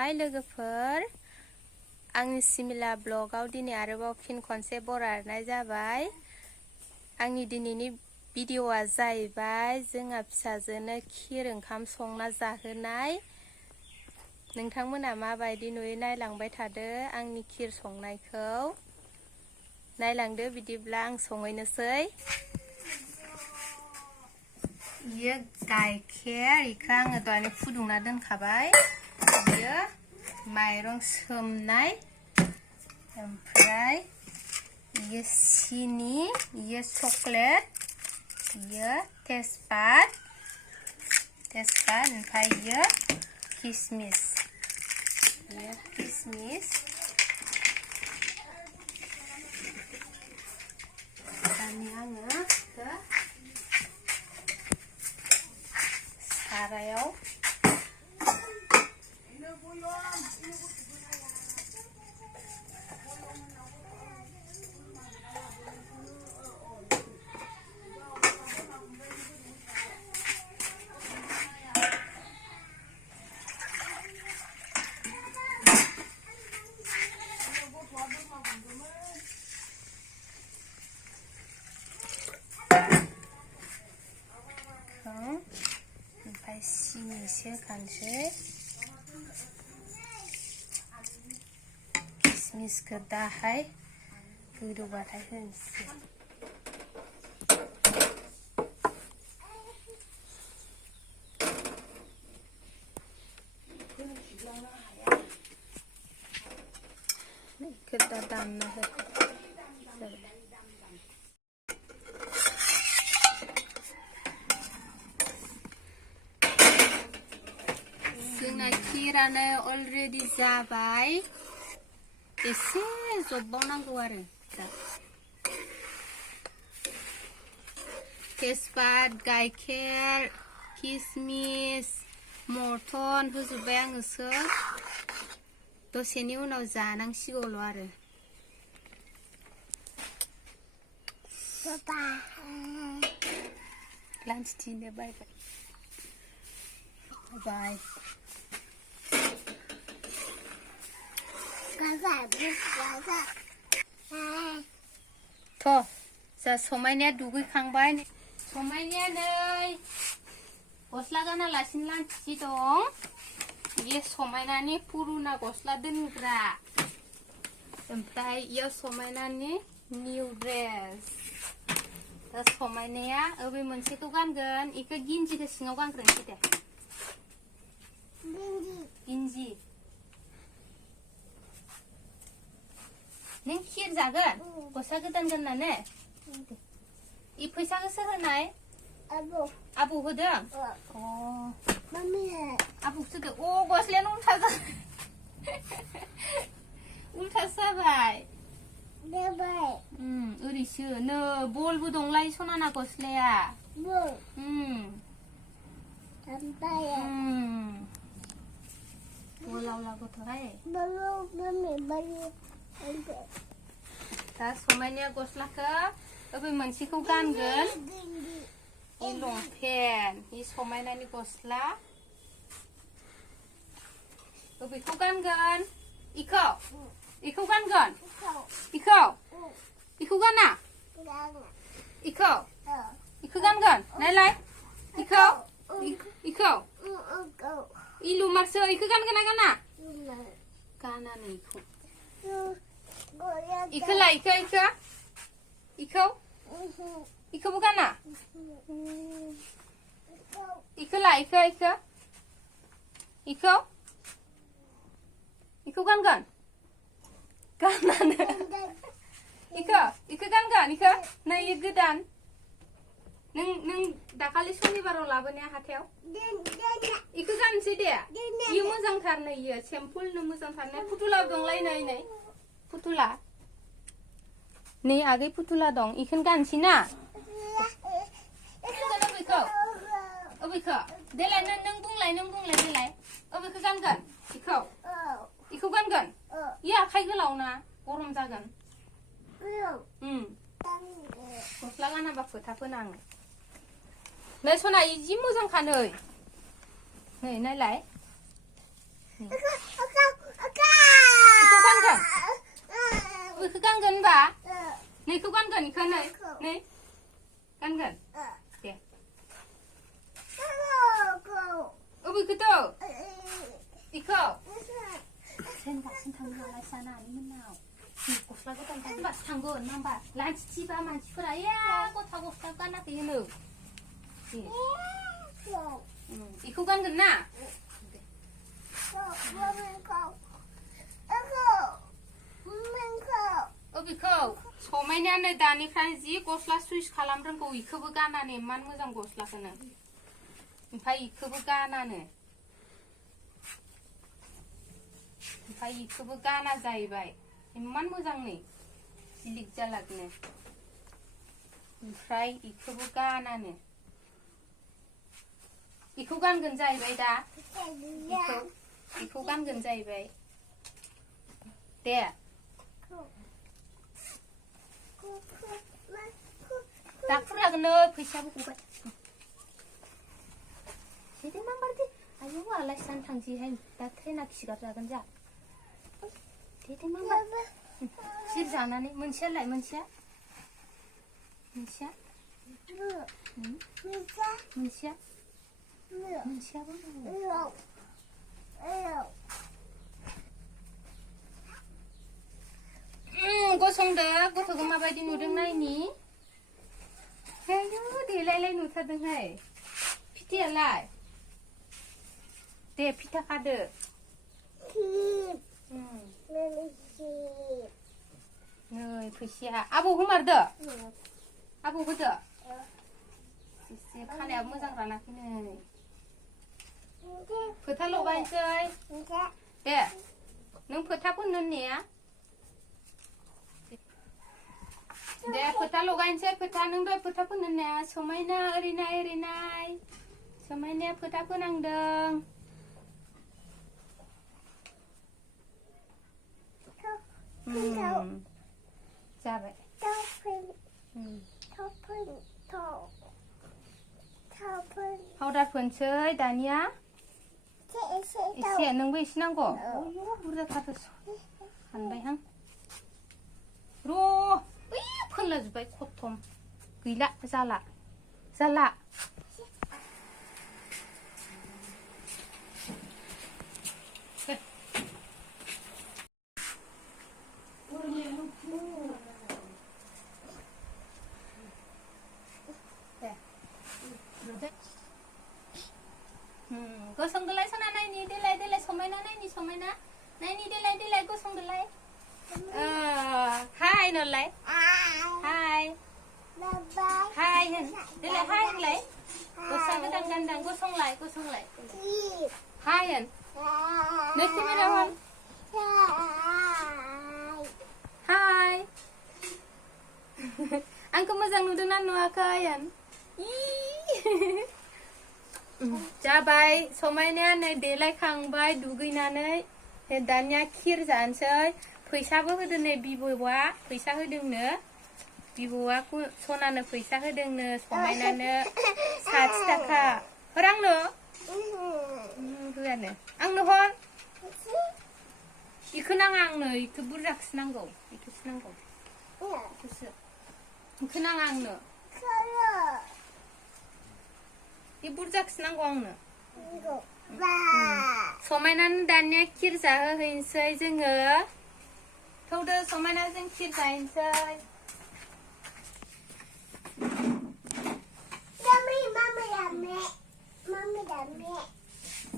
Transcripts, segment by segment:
हाय लोगोफोर आंनि सिमिला ब्लगाव दिनै आरोबाव फिन खनसे बरायनाय जाबाय। आंनि दिनैनि भिडिअआ जाहैबाय जोंहा फिसाजोनो खीर ओंखाम संना जाहोनाय। नोंथांमोना माबायदि नुयो नायलांबाय थादो आंनि खीर संनायखौ। नायलांदो बिदिब्ला आं संहैनोसै। ये गाइखेर इखौ आङो दहायनो फुदुंना दोनखाबाय। बियो माइरं सोमनाय, ओमफ्राय ये सिनि, ये चकलेट, ये तेजपात, ओमफ्राय ये किसमिस, दानि आङो सारायाव ओमफ्राय सिनि एसे होखानोसै। किसमिसखौ दाहाय गोदौबाथाय होनोसै। बेखौ दा दानना हो। जोंना खीरानो अलरेडि जाबाय, एसे जब्बावनांगौ आरो दा। तेजपात, गाइखेर, किसमिस, मर्टन होजोब्बाय आङो सोब। दसेनि उनाव जानांसिगौल' आरो। लान्च दिनो बाय बाय। जा समायनाया दुगैखांबाय। समायनाया नै गस्ला गानालासिनो लान्थि दं। बेयो समायनानि पुरुना गस्ला दोनग्रा, ओमफ्राय इयो समायनानि निउ ड्रेस। दा समायनाया अबे मोनसेखौ गानगोन? इखौ गिन्जिखौ सिङाव गानग्रोनोसै दे। गिन्जि। नों खीर जागोन गस्ला गोदान गाननानै? इ फैसाखौ सोर होनाय? आबौ होदों? आबौसो होदों। गस्लायानो उल्थासो जाबाय। ओरैसो नो बलबो दंलाय सनाना गस्लाया। बलाव लागोथ'हाय। दा समायनाया गस्लाखौ अबे मोनसेखौ गानगोन? इ लंपेन्ट, इ समायनानि गस्ला। अबेखौ गानगोन? इखौ गानगोन? इखौ गाना? इखौ गानगोन? नायलाय इखौ इलुमारसो। इखौ गानगोन ना गाना? गानानो इखौ। इखौलाय इखौबो गाना? इखौलाय इखौ गानगोन? गानानो। इखौ गानगोन? नै इ गोदान नों दाखालि सनिबाराव लाबोनाया हाथायाव इखौ गानसै दे। इयो मोजांथार नै, इयो सेम्पुलनो मोजांथार। फुथुला दंलाय नै फुथुला। नै आगै फुथुला दं, इखौनो गानसै ना? अबेखौ देलाय नों बुंलाय देलाय। अबेखौ गानगोन? इखौ गानगोन? इयो आखाइ गोलाव ना, गरम जागोन। गस्ला गानाबा फोथा फोनाङो। नै सना जि मोजांखा नै नायलाय। Ika nih, kan deh. Begitu tuh. Ika. Sen thang lai sana ini menau. Gosla gotan bas thanggon nambah. Lanci ciba manciफोरा गथा गस्ला गानाखै होनो. Iku गानगोन ना? बेखौ समायनायानो दानिफ्राय जि गस्ला सुइस खालाम रोंगौ इखौबो गानानो इमान मोजां गस्लाखौनो ओमफ्राय इखौबो गानानो ओमफ्राय इखौबो गाना जाहैबाय इमान मोजां नै जिलिक जालागनो ओमफ्राय इखौबो गानानो इखौ गानगोन जाहैबाय दा इखौ गानगोन जाहैबाय दे दाखुरागोनो फैसाबो गबाय जेदे नांबारदे आयौ आलाय सान थांसैहाय दा ट्रेना खिगार जागोन जा जेदे नांबार सिर जानानै मोनसेयालाय मोनसेया मोनसेयाबो गसंदो गथ'खौ माबायदि नुदों नायनि आयौ देलायलाय नुथारदोंहाय फिथायालाय दे फिथा खादो नै फैसाया आबौ होमारदो आबौ होदो एसे खानाया मोजां रानाखै नै फोथा लगायनोसै दे नों फोथा फोननो होननाया दे फोथा लगायनोसै फोथा नों दहाय फोथा फोननो होननाया समायना ओरैनाय समायनाया फोथा फोनांदों जाबाय पाउडार फोनसै दानिया एसे नोंबो एसे नांगौ बुरजाथार सानबायहां र' फोनलाजोब्बाय खथम गैला जाला गसंदोलाय सना नायनि देलाय समायना नायनि देलाय गसंदोलाय हाय नलाय हाय होन देलाय हाय होनलाय गस्ला गोदान गानदां गसंलाय हाय होन नै केमेरा होन हाय आंखौ मोजां नुदोंना नुवाखै होन जाबाय समायनाया नै देलायखांबाय दुगैनानै दानिया खिर जानोसै फैसाबो होदों नै बिबौआ फैसा होदोंनो बिबौआ सनानो फैसा होदोंनो समायनानो 60 थाखा हर आंनो होआनो आंनो हर इखौ नाङा आंनो इखौ बुरजाखौसो नांगौ इखौसो नांगौ इखौ नाङा आंनो इ बुरजाखौसो नांगौ आंनो समायनानो दानिया खिर जाहोहैनोसै जोङो थौदो समायना जों खिर जाहैनोसै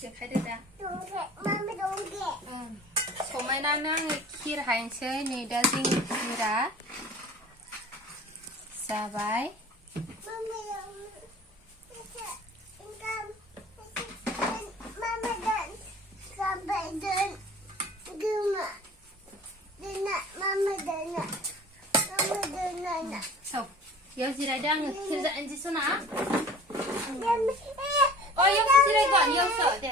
देखायदो दा समायनानो आङो खिर हायनोसै नै दा जोंनि खिरा जाबाय याव जिरायदो आङो खिर जाहैनोसै सना यावसो जिरायगोन यावसो दे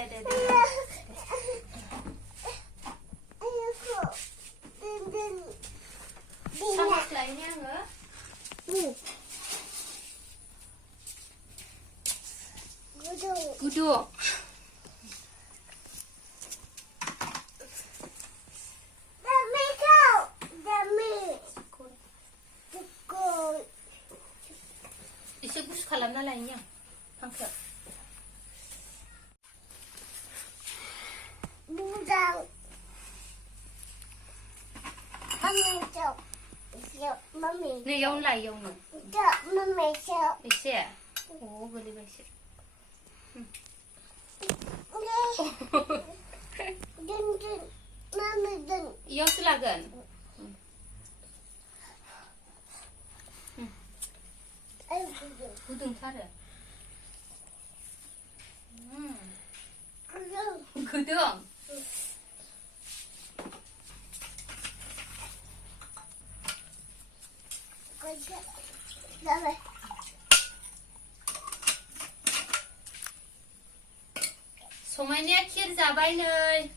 सामस लायनि आङो गुदु Angka. Budang. Mami chọc. Chọc mami. Này dông lại dông nữa. Chọc mami chọc. Bị xe. Ồ, vừa đi bị xe. Dun. Mami dun. Yêu silakan. Ayo dun. Gudung cara. Kudung. Gudung. Kudung. Dapat. Somanya kheer जाबाय नै.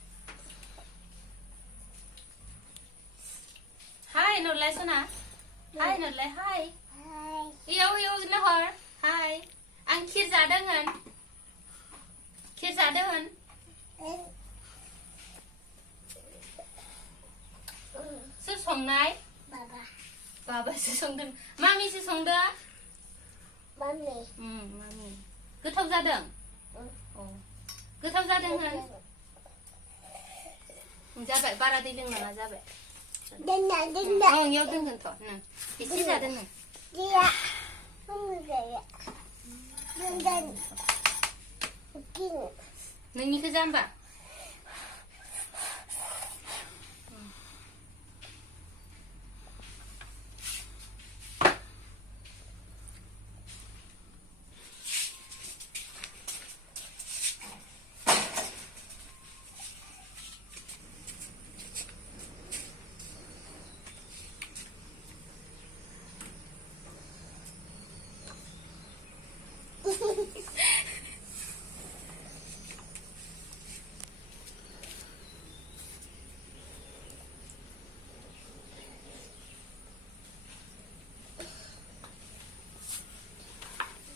Hai nodलाय सना. Hai nodलाय hai. Hai. Iyo nahor. Hai. Ang kheer जादों होन. Kheer जादों होन. Soर संनाय? Baba. Babaसो संदों. मामिसो संदों? Mami. मामि. गोथाव जादों? औ. गोथाव जादों होन? जाबाय बारा दै लोंनाङा जाबाय. Dina. Oh, iyaw दोनगोन थ'. एसे जादों नो. Dia. Mami gaya. Dan. Mungkin. नोंनिखौ जाम्बा?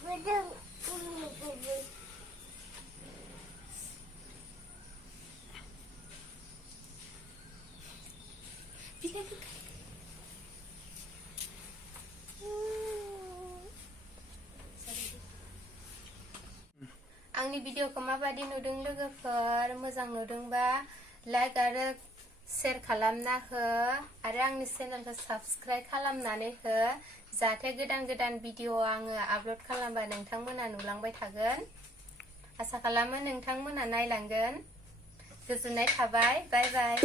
Budang. Bila buka? आंनि भिडिअखौ माबादि नुदों लोगोफोर मोजां नुदोंबा लाइक आरो शेयार खालामना हो आरो आंनि चेनेलखौ साबस्क्राइब खालामनानै हो जाहाथे गोदान भिडिअ आङो आपल'ड खालामबा नोंथांमोना नुलांबाय थागोन आसा खालामो नोंथांमोना नायलांगोन गोजोननाय थाबाय बाय बाय